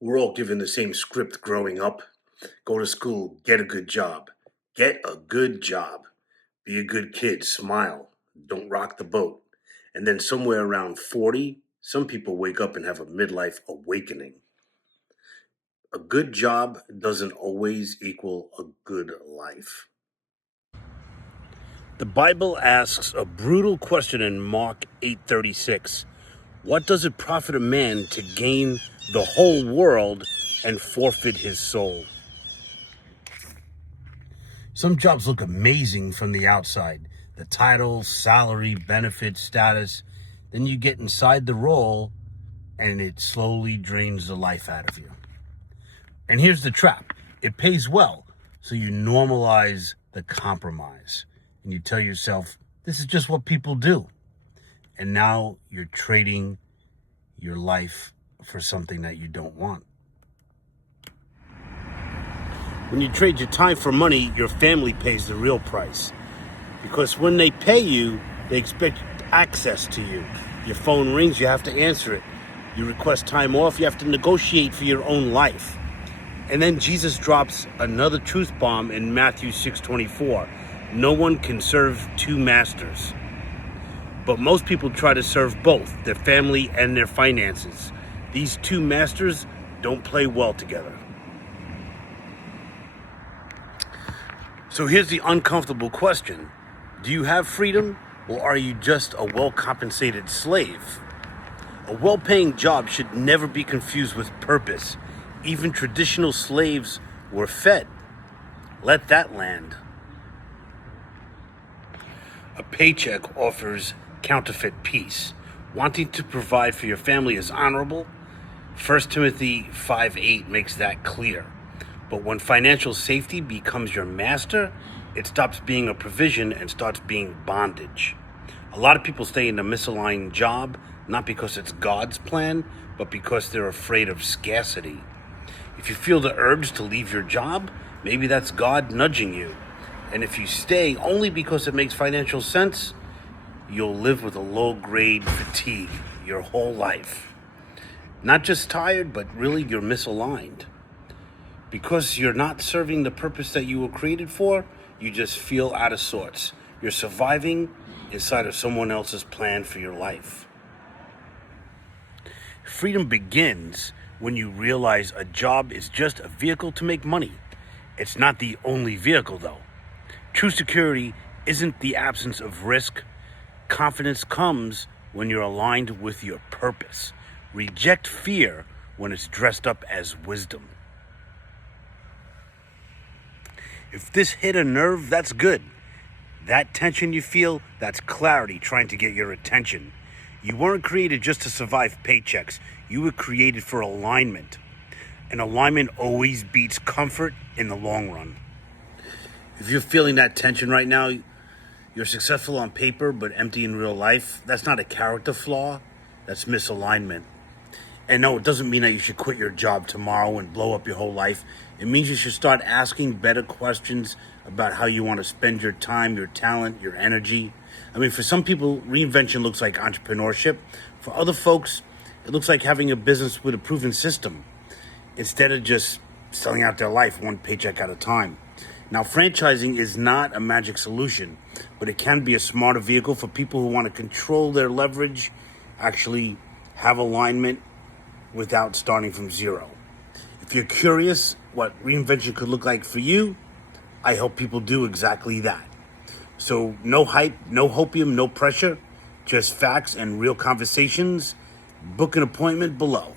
We're all given the same script growing up. Go to school, get a good job. Get a good job. Be a good kid, smile, don't rock the boat. And then somewhere around 40, some people wake up and have a midlife awakening. A good job doesn't always equal a good life. The Bible asks a brutal question in Mark 8:36. What does it profit a man to gain the whole world and forfeit his soul? Some jobs look amazing from the outside. The title, salary, benefits, status. Then you get inside the role and it slowly drains the life out of you. And here's the trap. It pays well, so you normalize the compromise. And you tell yourself, this is just what people do. And now you're trading your life for something that you don't want. When you trade your time for money, your family pays the real price. Because when they pay you, they expect access to you. Your phone rings, you have to answer it. You request time off, you have to negotiate for your own life. And then Jesus drops another truth bomb in Matthew 6:24. No one can serve two masters. But most people try to serve both, their family and their finances. These two masters don't play well together. So here's the uncomfortable question. Do you have freedom, or are you just a well-compensated slave? A well-paying job should never be confused with purpose. Even traditional slaves were fed. Let that land. A paycheck offers counterfeit peace. Wanting to provide for your family is honorable. 1 Timothy 5:8 makes that clear. But when financial safety becomes your master, it stops being a provision and starts being bondage. A lot of people stay in a misaligned job, not because it's God's plan, but because they're afraid of scarcity. If you feel the urge to leave your job, maybe that's God nudging you. And if you stay only because it makes financial sense, you'll live with a low-grade fatigue your whole life. Not just tired, but really you're misaligned. Because you're not serving the purpose that you were created for, you just feel out of sorts. You're surviving inside of someone else's plan for your life. Freedom begins when you realize a job is just a vehicle to make money. It's not the only vehicle, though. True security isn't the absence of risk. Confidence comes when you're aligned with your purpose. Reject fear when it's dressed up as wisdom. If this hit a nerve, that's good. That tension you feel, that's clarity trying to get your attention. You weren't created just to survive paychecks. You were created for alignment. And alignment always beats comfort in the long run. If you're feeling that tension right now, you're successful on paper but empty in real life, that's not a character flaw, that's misalignment. And no, it doesn't mean that you should quit your job tomorrow and blow up your whole life. It means you should start asking better questions about how you want to spend your time, your talent, your energy. I mean, for some people, reinvention looks like entrepreneurship. For other folks, it looks like having a business with a proven system instead of just selling out their life one paycheck at a time. Now, franchising is not a magic solution, but it can be a smarter vehicle for people who want to control their leverage, actually have alignment without starting from zero. If you're curious what reinvention could look like for you, I help people do exactly that. So no hype, no hopium, no pressure, just facts and real conversations. Book an appointment below.